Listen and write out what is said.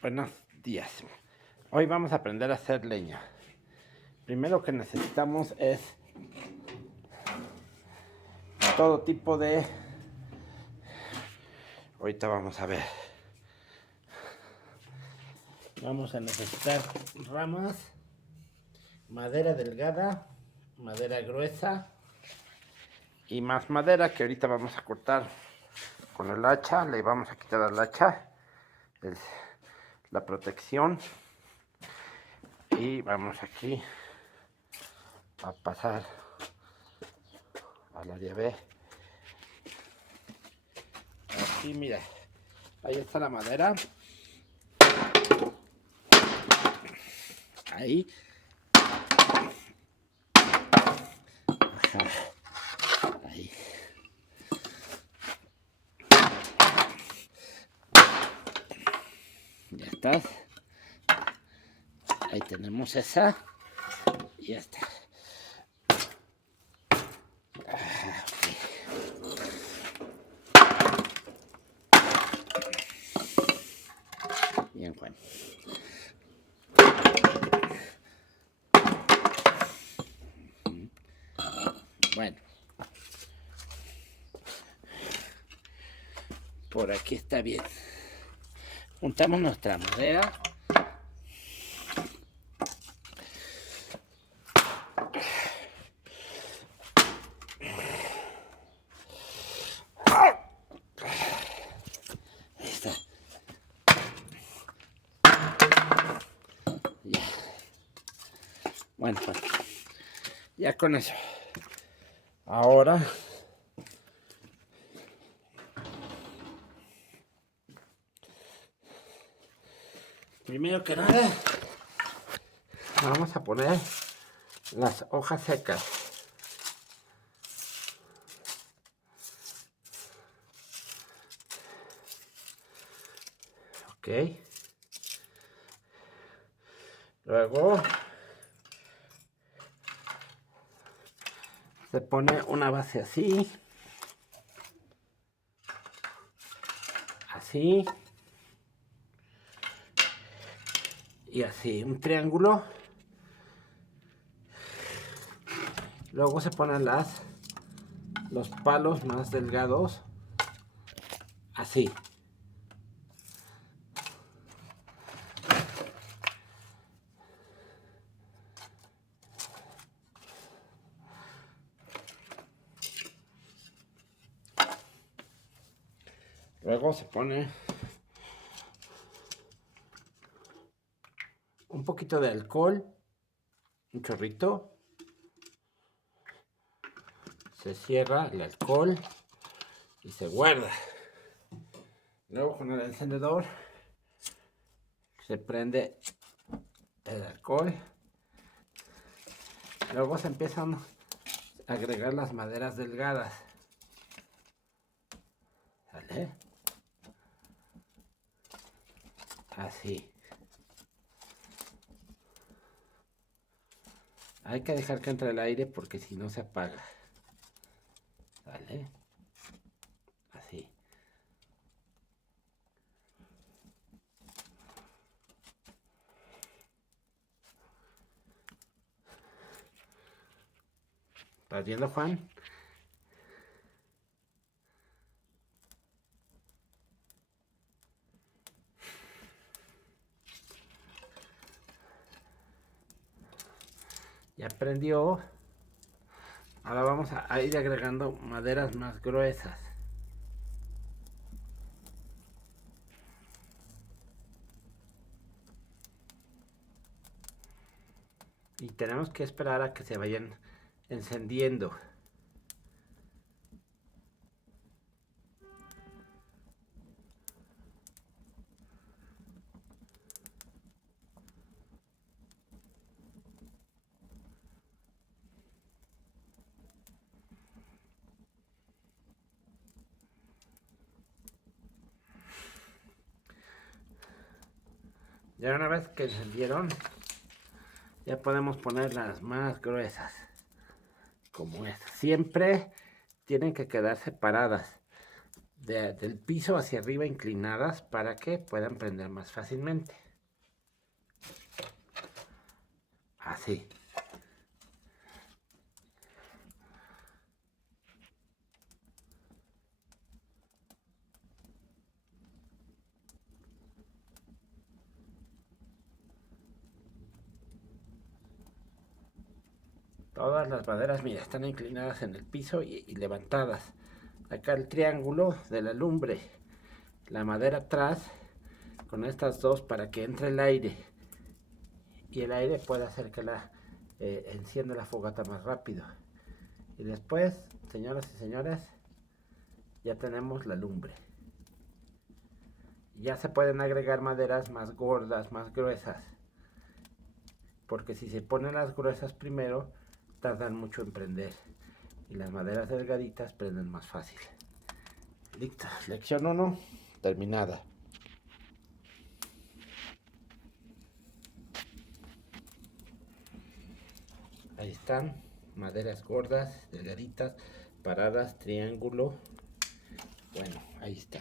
Buenos días. Hoy vamos a aprender a hacer leña. Primero que necesitamos es todo tipo de... Ahorita vamos a ver. Vamos a necesitar ramas, madera delgada, madera gruesa y más madera que ahorita vamos a cortar con el hacha. Le vamos a quitar al hacha la protección y vamos aquí a pasar al área B. Aquí mira, ahí está la madera. Ahí. Ajá. Ahí. Ya está. Ahí tenemos esa. Y ya está. Bien, Juan. Bueno. Por aquí está bien. Juntamos nuestra madera. Ahí está. Ya. Bueno, pues ya con eso. Ahora primero que nada vamos a poner las hojas secas. Ok. Luego se pone una base así. Así. Y así, un triángulo. Luego se ponen los palos más delgados. Así. Luego se pone un poquito de alcohol, un chorrito. Se cierra el alcohol y se guarda. Luego con el encendedor se prende el alcohol. Luego se empiezan a agregar las maderas delgadas. ¿Sale? Así. Hay que dejar que entre el aire porque si no se apaga. ¿Sale? Así. ¿Estás viendo, Juan? Ya prendió. Ahora vamos a ir agregando maderas más gruesas. Y tenemos que esperar a que se vayan encendiendo. Ya una vez que encendieron, ya podemos poner las más gruesas, como esta. Siempre tienen que quedar separadas, del piso hacia arriba inclinadas para que puedan prender más fácilmente. Así. Todas las maderas, mira, están inclinadas en el piso y levantadas. Acá el triángulo de la lumbre, la madera atrás, con estas dos para que entre el aire. Y el aire puede hacer que encienda la fogata más rápido. Y después, señoras y señores, ya tenemos la lumbre. Ya se pueden agregar maderas más gordas, más gruesas. Porque si se ponen las gruesas primero, tardan mucho en prender. Y las maderas delgaditas prenden más fácil. Listo, lección 1 terminada. Ahí están, maderas gordas, delgaditas, paradas, triángulo. Bueno, ahí está.